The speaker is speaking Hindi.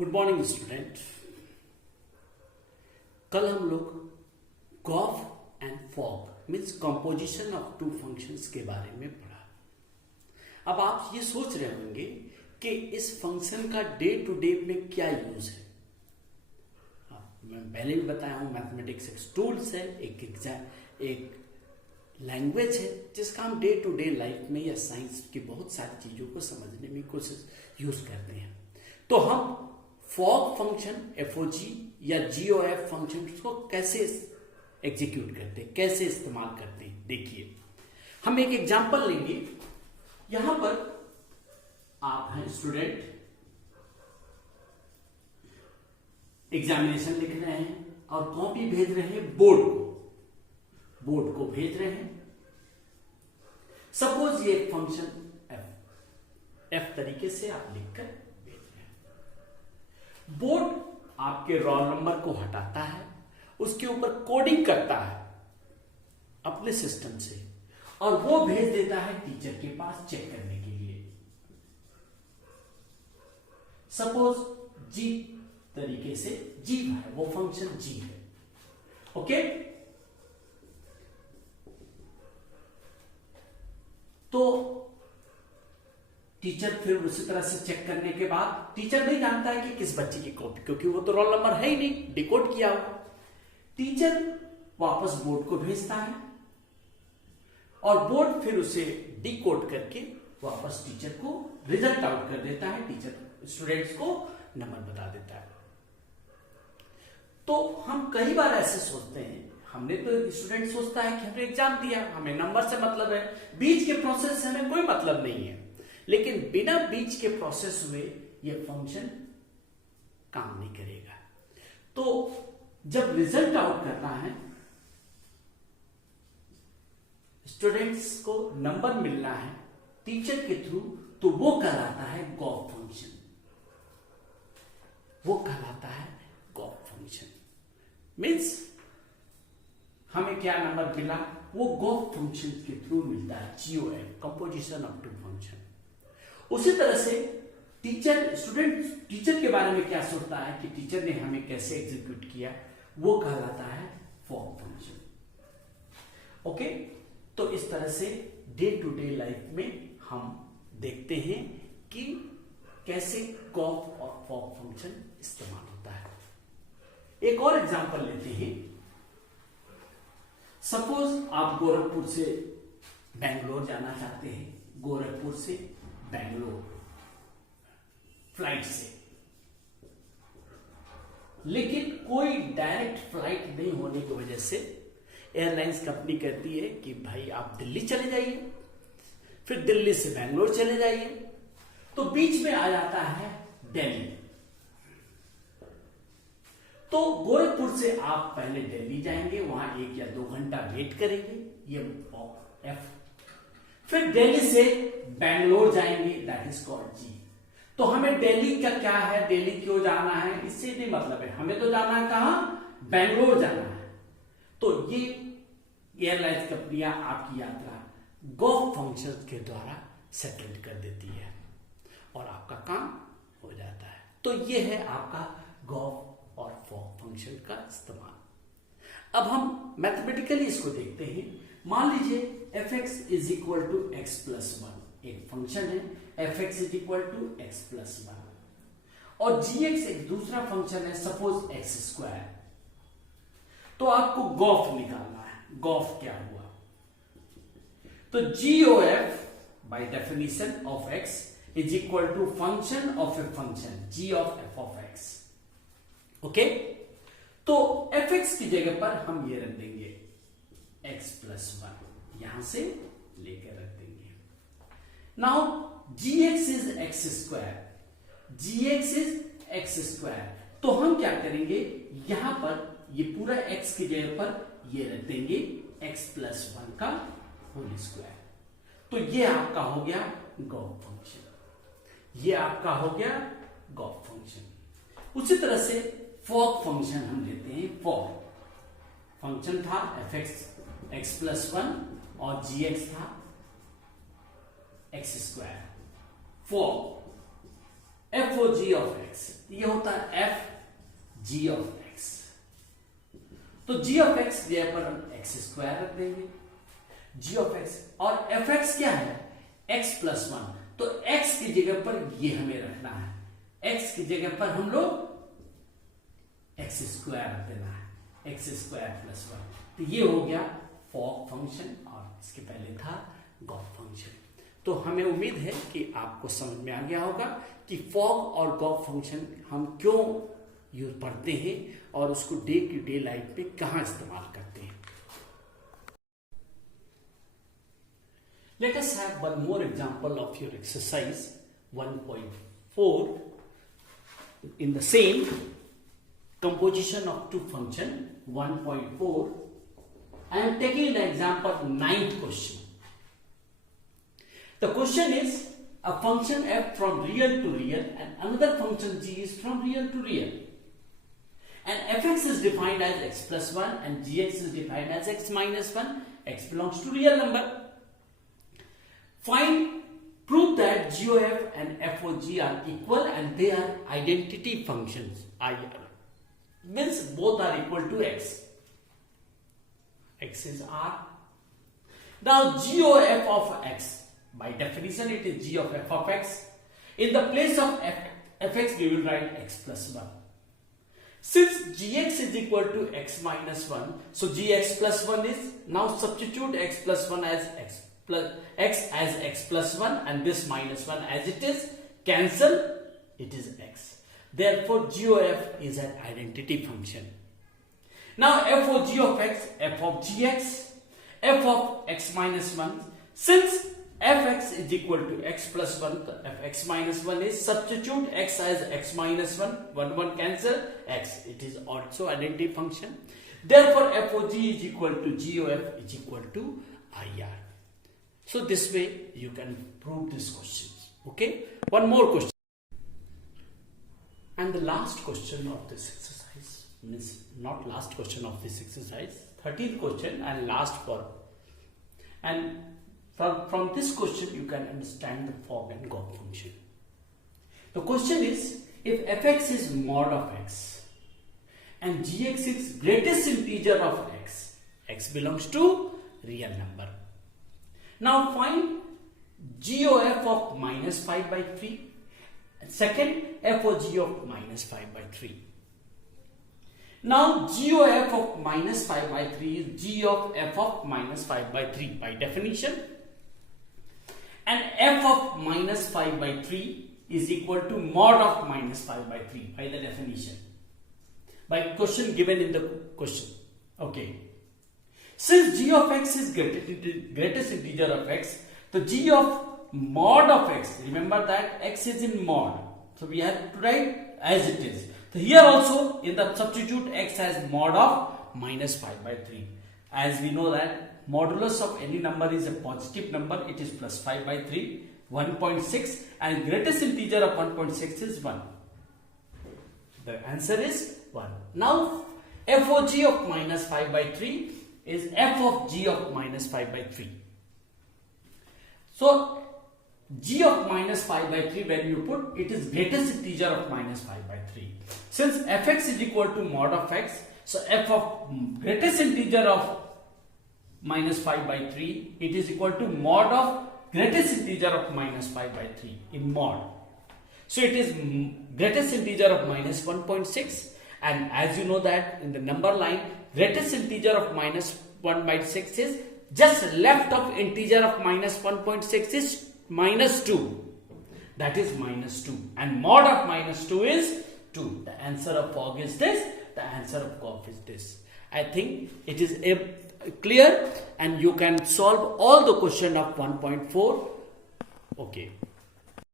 Good morning student. कल हम लोग gof and fog means composition of two functions के बारे में पढ़ा। अब आप ये सोच रहे होंगे कि इस फंक्शन का डे टू डे में क्या यूज है। मैं पहले भी बताया हूं, मैथमेटिक्स एक टूल्स है, एक लैंग्वेज है जिसका हम डे टू डे लाइफ में या साइंस की बहुत सारी चीजों को समझने में कोशिश यूज करते हैं। तो हम फॉग फंक्शन एफओजी या जीओएफ फंक्शन को कैसे एग्जीक्यूट करते हैं, कैसे इस्तेमाल करते हैं, देखिए हम एक एग्जांपल लेंगे। यहां पर आप हैं स्टूडेंट, एग्जामिनेशन लिख रहे हैं और कॉपी भेज रहे हैं बोर्ड को भेज रहे हैं। सपोज ये एक फंक्शन एफ तरीके से आप लिखकर भेज रहे हैं। बोर्ड आपके रोल नंबर को हटाता है, उसके ऊपर कोडिंग करता है अपने सिस्टम से और वो भेज देता है टीचर के पास चेक करने के लिए। सपोज जी तरीके से जी है, वो फंक्शन जी है, ओके। तो टीचर फिर उसी तरह से चेक करने के बाद टीचर नहीं जानता है कि किस बच्चे की कॉपी, क्योंकि वो तो रोल नंबर है ही नहीं, डिकोड किया हुआ। टीचर वापस बोर्ड को भेजता है और बोर्ड फिर उसे डिकोड करके वापस टीचर को रिजल्ट आउट कर देता है, टीचर स्टूडेंट्स को नंबर बता देता है। तो हम कई बार ऐसे सोचते हैं, हमने तो स्टूडेंट सोचता है कि हमने एग्जाम दिया, हमें नंबर से मतलब है, बीच के प्रोसेस से हमें कोई मतलब नहीं है। लेकिन बिना बीच के प्रोसेस हुए ये फंक्शन काम नहीं करेगा। तो जब रिजल्ट आउट करना है, स्टूडेंट्स को नंबर मिलना है टीचर के थ्रू, तो वो कहलाता है गॉफ फंक्शन। वो कहलाता है गॉफ फंक्शन। मीन्स हमें क्या नंबर मिला, वो गॉफ फंक्शन के थ्रू मिलता है, जीओएफ, कंपोजिशन ऑफ टू फंक्शन। उसी तरह से स्टूडेंट टीचर के बारे में क्या सोचता है कि टीचर ने हमें कैसे एग्जीक्यूट किया, वो कहलाता है फॉग फंक्शन, ओके। तो इस तरह से डे टू डे लाइफ में हम देखते हैं कि कैसे गॉफ और फॉग फंक्शन इस्तेमाल होता है। एक और एग्जांपल लेते हैं। सपोज आप गोरखपुर से बेंगलोर जाना चाहते हैं, गोरखपुर से बेंगलोर फ्लाइट से, लेकिन कोई डायरेक्ट फ्लाइट नहीं होने की वजह से एयरलाइंस कंपनी कहती है कि भाई आप दिल्ली चले जाइए, फिर दिल्ली से बेंगलोर चले जाइए। तो बीच में आ जाता है दिल्ली। तो गोरखपुर से आप पहले दिल्ली जाएंगे, वहां 1 या 2 घंटा वेट करेंगे, ये एफ। फिर दिल्ली से बेंगलोर जाएंगे, दैट इज कॉल्ड जी। तो हमें दिल्ली का क्या है, दिल्ली क्यों जाना है, इससे नहीं मतलब है, हमें तो जाना है कहां, बेंगलोर जाना है। तो ये एयरलाइंस कंपनियां आपकी यात्रा गॉफ फंक्शन के द्वारा सेटल्ड कर देती है और आपका काम हो जाता है। तो ये है आपका गॉफ और फॉग फंक्शन का इस्तेमाल। अब हम मैथमेटिकली इसको देखते हैं। मान लीजिए fx is equal to x plus 1, एक फंक्शन है, fx is equal to x plus 1 और gx एक दूसरा फंक्शन है, सपोज एक्स स्क्वायर। तो आपको गॉफ निकालना है। गॉफ क्या हुआ, तो GOF by definition of x is equal to function of a function g of f of x, okay. तो fx की जगह पर हम ये रख देंगे x प्लस 1, यहां से लेकर रख देंगे। Now gx is x square, gx is x square. तो हम क्या करेंगे, यहां पर ये पूरा x की जगह पर ये रख देंगे x प्लस 1 का होल स्क्वायर। तो ये आपका हो गया गॉफ फंक्शन, ये आपका हो गया गॉफ फंक्शन। उसी तरह से फॉग फंक्शन हम लेते हैं। फॉग फंक्शन था fx एक्स प्लस 1 और gx था x square. Fog FOG of x, ये होता है एफ जी ऑफ एक्स। तो जी ऑफ एक्स जगह पर हम एक्स स्क्वायर रख देंगे, जी ऑफ एक्स, और एफ एक्स क्या है, एक्स प्लस वन। तो एक्स की जगह पर ये हमें रखना है, एक्स की जगह पर हम लोग एक्स स्क्वायर रख देना है, एक्स स्क्वायर प्लस वन। तो ये हो गया फॉग फंक्शन, और इसके पहले था गॉस फंक्शन। तो हमें उम्मीद है कि आपको समझ में आ गया होगा कि फॉग और गॉस फंक्शन हम क्यों यूज पढ़ते हैं और उसको डे टू डे लाइफ में कहां इस्तेमाल करते हैं। Let us have one more example of your exercise 1.4 in the same composition of two function 1.4. I am taking the example 9th question. The question is a function f from real to real and another function g is from real to real. And fx is defined as x plus 1 and gx is defined as x minus 1. X belongs to real number. Prove that GOF and FOG are equal and they are identity functions. Means both are equal to x. X is R. Now GOF of x, by definition it is G of f of x. In the place of fx we will write x plus 1. Since gx is equal to x minus 1, so gx plus 1 is, now substitute x plus 1 as x as x plus 1 and this minus 1 as it is, cancel, it is x. Therefore GOF is an identity function. Now FOG of x, f of gx, f of x minus 1, since fx is equal to x plus 1, fx minus 1 is, substitute x as x minus 1, 1 cancel, x, it is also identity function. Therefore FOG is equal to GOF is equal to IR. So this way you can prove this question. Okay, one more question. And the last question of this exercise, means not last question of this exercise, 13th question and last for. And from this question you can understand the fog and gauge function. The question is, if fx is mod of x and gx is greatest integer of x, x belongs to real number. Now find GOF of minus 5 by 3 and second FOG of minus 5 by 3. Now GOF of minus 5 by 3 is G of f of minus 5 by 3 by definition, and f of minus 5 by 3 is equal to mod of minus 5 by 3 by the definition, by question given in the question. Okay. Since g of x is greatest integer of x, the g of mod of x, remember that x is in mod, so we have to write as it is. So here also in the substitute x as mod of minus 5 by 3. As we know that modulus of any number is a positive number, it is plus 5 by 3, 1.6, and greatest integer of 1.6 is 1. The answer is 1. Now FOG of minus 5 by 3 is f of g of minus 5 by 3. So g of minus 5 by 3, when you put, it is greatest integer of minus 5 by 3. Since fx is equal to mod of x, so f of greatest integer of minus 5 by 3, it is equal to mod of greatest integer of minus 5 by 3 in mod. So it is greatest integer of minus 1.6, and as you know that in the number line, greatest integer of minus 1 by 6 is just left of integer of minus 1.6 is minus 2. That is minus 2. And mod of minus 2 is 2. The answer of fog is this. The answer of GOF is this. I think it is clear and you can solve all the question of 1.4. Okay.